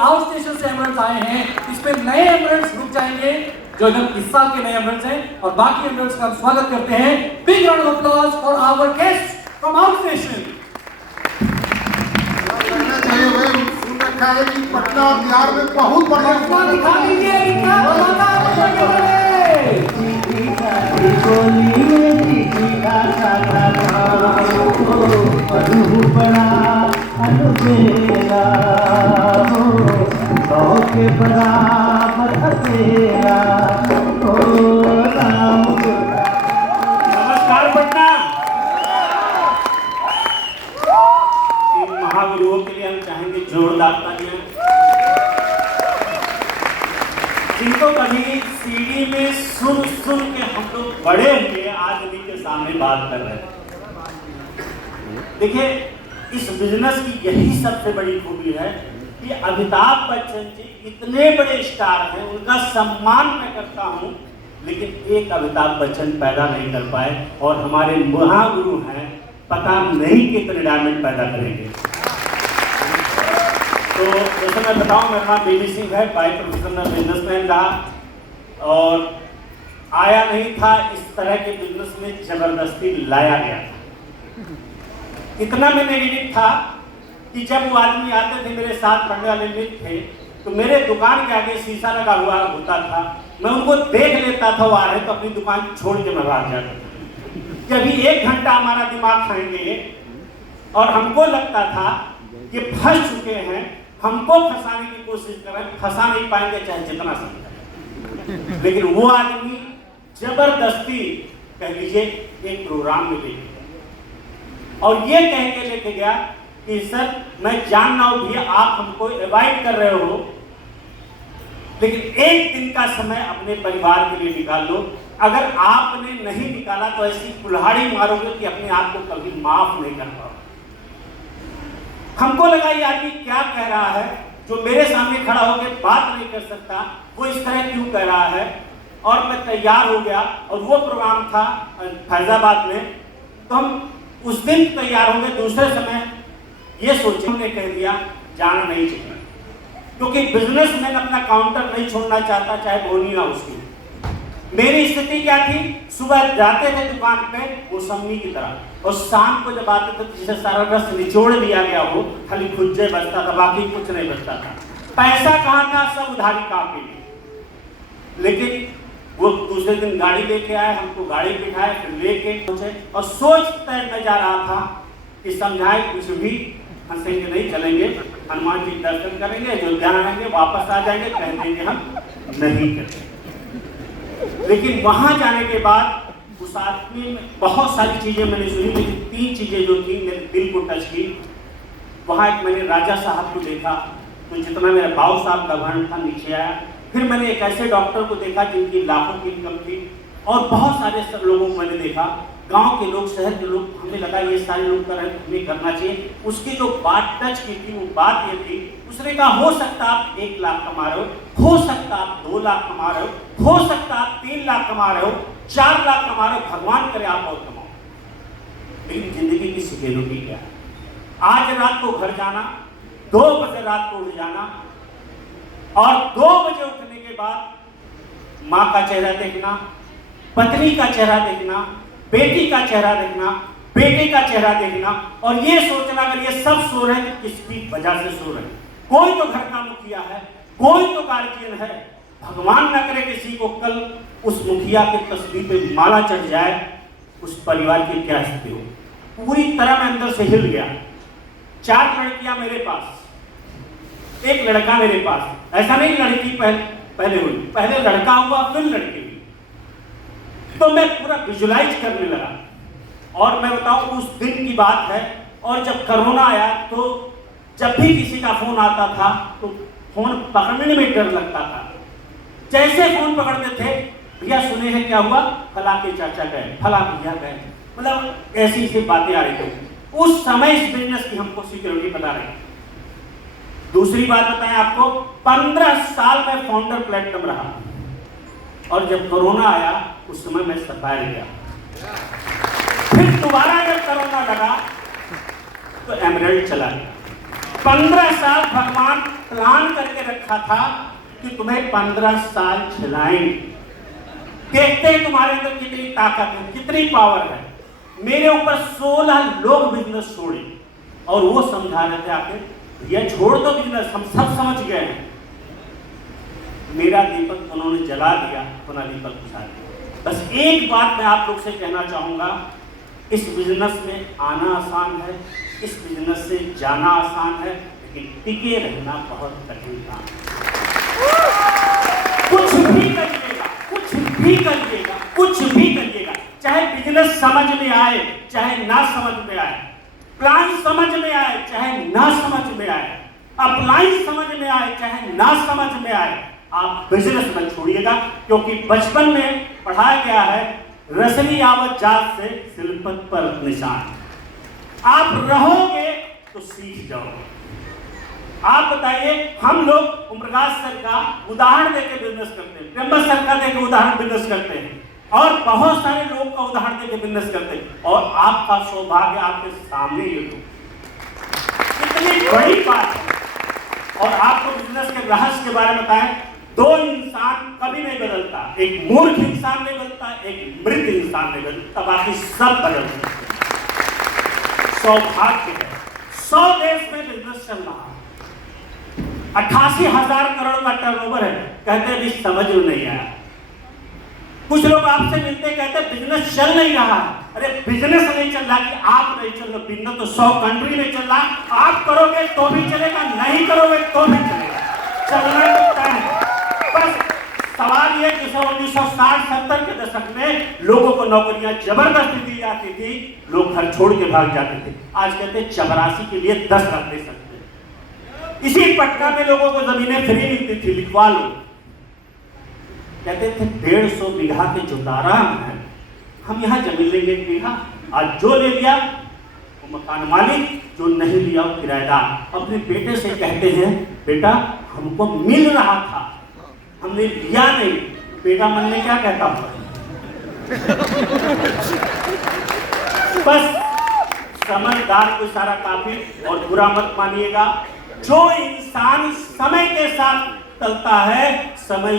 Out station से ambulance आए हैं, इसमें नए एम्बुलेंस रुक जाएंगे जो एकदम इस साल के नए एम्बुलेंस हैं, और बाकी एम्बुलेंस का स्वागत करते हैं। Big round of applause for our guest from out station. है कि पटना और बिहार में बहुत बढ़िया दिखा दीजिए इनका धमाका नमस्कार पटना। इन महागुरुओं के लिए हम चाहेंगे जोरदार तालियां। जिनको कभी सीडी में सुन के हम लोग बड़े हुए आज उन्हीं के सामने बात कर रहे हैं। देखिए, इस बिजनेस की यही सबसे बड़ी खूबी है कि अमिताभ बच्चन जी इतने बड़े स्टार हैं, उनका सम्मान मैं करता हूं, लेकिन एक अमिताभ बच्चन पैदा नहीं कर पाए, और हमारे महागुरु हैं, पता नहीं कितने डायमंड पैदा करेंगे। तो जैसे मैं बताऊं, मेरा नाम बेबी सिंह है, बाय प्रोफेशनल बिजनेसमैन रहा, और आया नहीं था इस तरह के बिजनेस में जबरदस्ती लाया गया था। इतना मैं नेगेटिव था कि जब वो आदमी आते थे मेरे साथ पढ़ने वाले मित्र थे, तो मेरे दुकान के आगे शीशा लगा हुआ होता था, मैं उनको देख लेता था वो आ रहे तो अपनी दुकान छोड़ के मैं भाग जाता था कि अभी 1 घंटा हमारा दिमाग खाएंगे, और हमको लगता था कि फंस चुके हैं, हमको फंसाने की कोशिश कर रहे हैं, फंसा नहीं पाएंगे चाहे जितना समझाएं। लेकिन वो आदमी जबरदस्ती कह लीजिए एक प्रोग्राम में लेके गया, और ये कह के लेके गया कि सर मैं जान रहा हूं भैया आप हमको अवॉइड कर रहे हो, लेकिन 1 दिन का समय अपने परिवार के लिए निकाल लो। अगर आपने नहीं निकाला तो ऐसी कुल्हाड़ी मारोगे कि अपने आप को कभी माफ नहीं कर पाओगे। हमको लगा ये आदमी क्या कह रहा है, जो मेरे सामने खड़ा होकर बात नहीं कर सकता, वो इस तरह क्यों कह रहा है। और मैं तैयार हो गया, और वो प्रोग्राम था फैजाबाद में, तो हम उस दिन तैयार होंगे। दूसरे समय ये सोचे, हमने कह दिया जाना नहीं चाहिए, क्योंकि बिजनेसमैन अपना काउंटर नहीं छोड़ना चाहता, चाहे बोनी ना उसकी। मेरी स्थिति क्या थी, सुबह जाते थे दुकान पे मौसमी की तरह, और शाम को जब आते थे जिसे सारा रस निचोड़ दिया गया हो, खाली खुज्जे बचता था, बाकी कुछ नहीं बचता था। पैसा कहाँ था, सब उधारी काम के लिए। लेकिन वो दूसरे दिन गाड़ी लेके आए, हमको गाड़ी बिठाए, फिर लेके पहुंचे, और सोचते मैं जा रहा था कि समझाए कुछ भी, हंसेंगे नहीं, चलेंगे हनुमान जी दर्शन करेंगे, अयोध्या आएंगे, वापस आ जाएंगे, कह देंगे हम नहीं करेंगे। लेकिन वहां जाने के बाद उस आदमी में बहुत सारी चीजें मैंने सुनी, लेकिन 3 चीजें जो थी मेरे दिल को टच की। वहां एक मैंने राजा साहब को देखा, तो जितना मेरा बाबू साहब का भरण था नीचे आया। फिर मैंने एक ऐसे डॉक्टर को देखा जिनकी लाखों की इनकम थी, और बहुत सारे सब लोगों को मैंने देखा, गांव के लोग, शहर के लोग। हमें लगा ये सारे लोग कर रहे हैं, हमें करना चाहिए। उसकी जो बात टच की थी, वो बात ये थी, उसने कहा हो सकता आप 1 लाख कमा रहे हो सकता आप 2 लाख कमा रहे हो सकता आप 3 लाख कमा रहे हो, 4 लाख कमा रहे हो, भगवान करे आप और कमाओ। लेकिन जिंदगी की सिक्योरिटी क्या है? आज रात को घर जाना, 2 बजे रात को उठ जाना, और 2 बजे उठने के बाद माँ का चेहरा देखना, पत्नी का चेहरा देखना, बेटी का चेहरा देखना, बेटे का चेहरा देखना, और ये सोचना अगर ये सब सो रहे हैं तो किसकी वजह से सो रहे हैं। कोई तो घर का मुखिया है, कोई तो गार्जियन है। भगवान न करे किसी को कल उस मुखिया की तस्वीर पे माला चढ़ जाए, उस परिवार की क्या स्थिति हो। पूरी तरह मैं अंदर से हिल गया। 4 लड़कियां मेरे पास, 1 लड़का मेरे पास। ऐसा नहीं लड़की पहले हुई, पहले लड़का हुआ फिर लड़की हुई। तो मैं पूरा विजुलाइज करने लगा। और मैं बताऊं, उस दिन की बात है, और जब कोरोना आया तो जब भी किसी का फोन आता था तो फोन पकड़ने में डर लगता था। जैसे फोन पकड़ते थे, भैया सुने हैं क्या हुआ, फला के चाचा गए, फला भैया गए, मतलब ऐसी ऐसी बातें आ रही थी। उस समय इस बिजनेस की हमको सिक्योरिटी बता रही। दूसरी बात बताएं आपको, 15 साल में फाउंडर प्लेटिनम रहा, और जब कोरोना आया उस समय मैं सफायर गया। फिर दोबारा जब कोरोना लगा तो एमरल्ड चला गया। 15 साल भगवान प्लान करके रखा था कि तुम्हें 15 साल खिलाएंगे। देखते हैं तुम्हारे अंदर कितनी ताकत है, कितनी पावर है। मेरे ऊपर 16 लोग बिजनेस छोड़े और वो समझा रहे थे आके, भैया छोड़ दो बिजनेस, हम सब समझ गए हैं। मेरा दीपक उन्होंने जला दिया, अपना दीपक बुझा दिया। बस एक बात मैं आप लोग से कहना चाहूंगा, इस बिजनेस में आना आसान है, इस बिजनेस से जाना आसान है, लेकिन टिके रहना बहुत कठिन काम है। कुछ भी करिएगा, कुछ भी करिएगा, कुछ भी करिएगा, चाहे बिजनेस समझ में आए चाहे ना समझ में आए, प्लान समझ में आए चाहे ना समझ में आए, अपलाइन समझ में आए चाहे ना समझ में आए, आप बिजनेस मत छोड़िएगा। क्योंकि बचपन में पढ़ाया गया है, रसनी आवत जात से सिलपत पर निशान। आप रहोगे तो सीख जाओगे। आप बताइए, हम लोग ओमप्रकाश सर का उदाहरण देके बिजनेस करते हैं, ट्रम्बस सर का देके उदाहरण बिजनेस करते हैं, और बहुत सारे लोग का उदाहरण देके बिजनेस करते हैं, और आपका सौभाग्य आपके सामने ये लोग, कितनी बड़ी बात है। और आपको बिजनेस के रहस्य के बारे में बताएं, दो इंसान कभी नहीं बदलता, एक मूर्ख इंसान नहीं बदलता, एक मृत इंसान नहीं बदलता, बाकी सब बदलते हैं। सौभाग्य है, 100 देश में बिजनेस चल रहा है, 88,000 करोड़ का टर्नओवर है, कहते हैं भी समझ में नहीं आया। कुछ लोग आपसे मिलते कहते हैं बिजनेस चल नहीं रहा है। अरे बिजनेस नहीं चल रहा कि आप नहीं चल रहे, बिजनेस तो 100 कंट्री में चल रहा, आप करोगे तो भी चलेगा, नहीं करोगे तो भी चलेगा, चलना तो तय है। बस सवाल ये कि 1960-70 के दशक में लोगों को नौकरियां जबरदस्ती दी जाती थी, लोग घर छोड़ के भाग जाते थे। आज कहते हैं चपरासी के लिए 10 रख दे सकते हैं। इसी पटना में लोगों को जमीनें फ्री मिलती थी, लिखवा लो। कहते थे 150 बीघा के जुटारा है, हम यहाँ जमीन लेंगे बीघा। आज जो ले लिया वो मकान मालिक, जो नहीं लिया वो किराएदार। अपने बेटे से कहते हैं, बेटा हमको मिल रहा था, हमने लिया नहीं। बेटा मन में क्या कहता हूँ, बस समझदार को सारा काफी। और बुरा मत मानिएगा, जो इंसान समय के साथ चलता है समय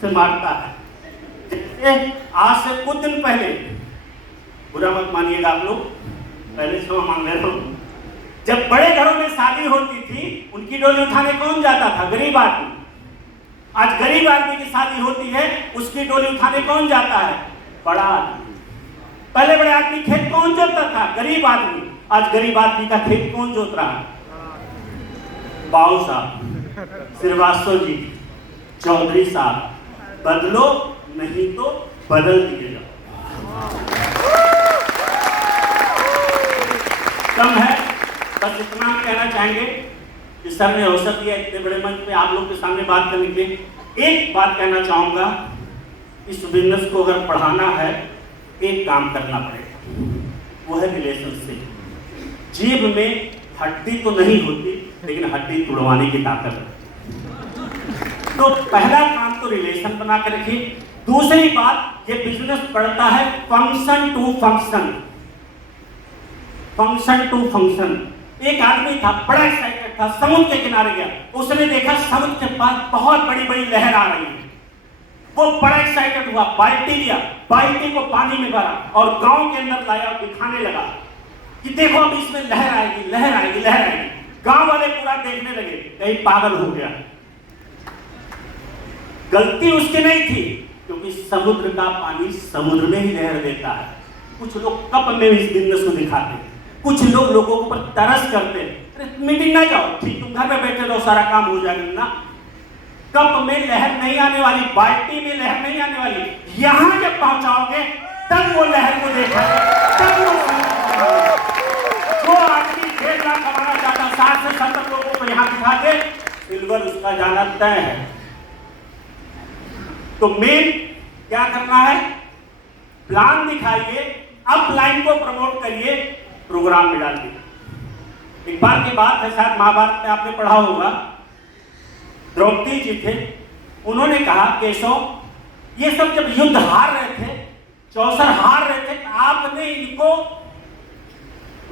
से मारता है। आज से कुछ दिन पहले, बुरा मत मानिएगा आप लोग, पहले क्षमा मांग रहे हो, जब बड़े घरों में शादी होती थी, उनकी डोली उठाने कौन जाता था? गरीब आदमी। आज गरीब आदमी की शादी होती है, उसकी डोली उठाने कौन जाता है? बड़ा आदमी। पहले बड़े आदमी खेत कौन जोतता था? गरीब आदमी। आज गरीब आदमी का खेत कौन जोत रहा है? बाबू साहब, श्रीवास्तव जी, चौधरी साहब, बदलो नहीं तो बदल दिए जाओ। कम है, बस इतना कहना चाहेंगे कि सर ने अवसर दिया इतने बड़े मंच पे आप लोग के सामने बात करने के लिए। एक बात कहना चाहूंगा, इस बिजनेस को अगर बढ़ाना है, एक काम करना पड़ेगा, वो है रिलेशनशिप। जीभ में हड्डी तो नहीं होती, लेकिन हड्डी तुड़वाने की ताकत है। तो पहला काम तो रिलेशन बना कर रखिए। दूसरी बात, ये बिजनेस बढ़ता है function to function, function to function. एक आदमी था, बड़ा एक्साइटेड था, समुद्र के किनारे गया, उसने देखा समुद्र के पास बहुत बड़ी बड़ी लहर आ रही है। वो बड़ा एक्साइटेड हुआ, बाल्टी लिया, बाल्टी को पानी में भरा और गांव के अंदर लाया और दिखाने लगा कि देखो अब इसमें लहर आएगी, लहर आएगी, लहर आएगी। गांव वाले पूरा देखने लगे, कहीं पागल हो गया। गलती उसकी नहीं थी, क्योंकि समुद्र का पानी समुद्र में ही लहर देता है। कुछ लोग कप में इस बिजनेस को दिखाते हैं, कुछ लोग लोगों के ऊपर तरस करते हैं। मीटिंग ना जाओ, ठीक, तुम घर में बैठे रहो, सारा काम हो जाएगा ना। कप में लहर नहीं आने वाली, बाल्टी में लहर नहीं आने वाली। यहां जब पहुंचाओगे तब वो लहर को देखोगे, तब वो आदमी 1.5 लाख कमाना चाहता, 60 से 70 लोगों को यहां दिखा दे, सिल्वर उसका जाना तय है। तो मेन क्या करना है? प्लान दिखाइए, अप लाइन को प्रमोट करिए, प्रोग्राम में डालिए। एक बार की बात है, शायद महाभारत में आपने पढ़ा होगा, द्रौपदी जी थे, उन्होंने कहा केशव, ये सब जब युद्ध हार रहे थे, चौसर हार रहे थे, आपने इनको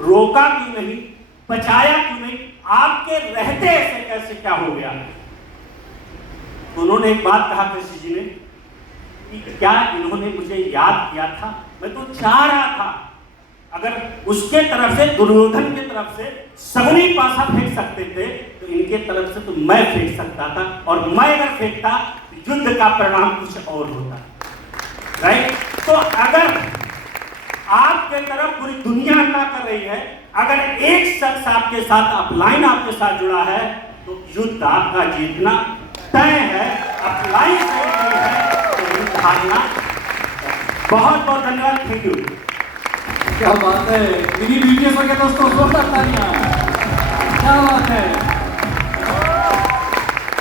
रोका क्यों नहीं, बचाया क्यों नहीं? आपके रहते ऐसे कैसे क्या हो गया? तो उन्होंने एक बात कहा कृषि जी ने कि क्या इन्होंने मुझे याद किया था? मैं तो चाह रहा था अगर उसके तरफ से, दुर्योधन के तरफ से शकुनी पासा फेंक सकते थे तो इनके तरफ से तो मैं फेंक सकता था, और मैं अगर फेंकता तो युद्ध का परिणाम कुछ और होता। राइट? तो अगर आपके तरफ पूरी दुनिया ना कर रही है, अगर एक शख्स आपके साथ अपलाइन आपके साथ जुड़ा है तो युद्ध आपका जीतना तय है। अपलाइन सही है तो युद्ध हारना। बहुत बहुत धन्यवाद। Thank you. क्या बात है, मिनी बीटीएस के दोस्तों, जोरदार तालियां। क्या बात है,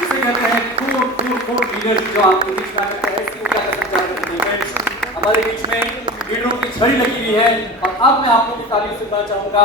इसे कहते हैं कोर लीडर्स जो आपके बीच में आकर के ऐसी ऊर्जा का संचार करते हैं। हमारे बीच में लीडरों की छड़ी लगी हुई है और अब मैं आप लोगों की तारीफ सुनना चाहूंगा।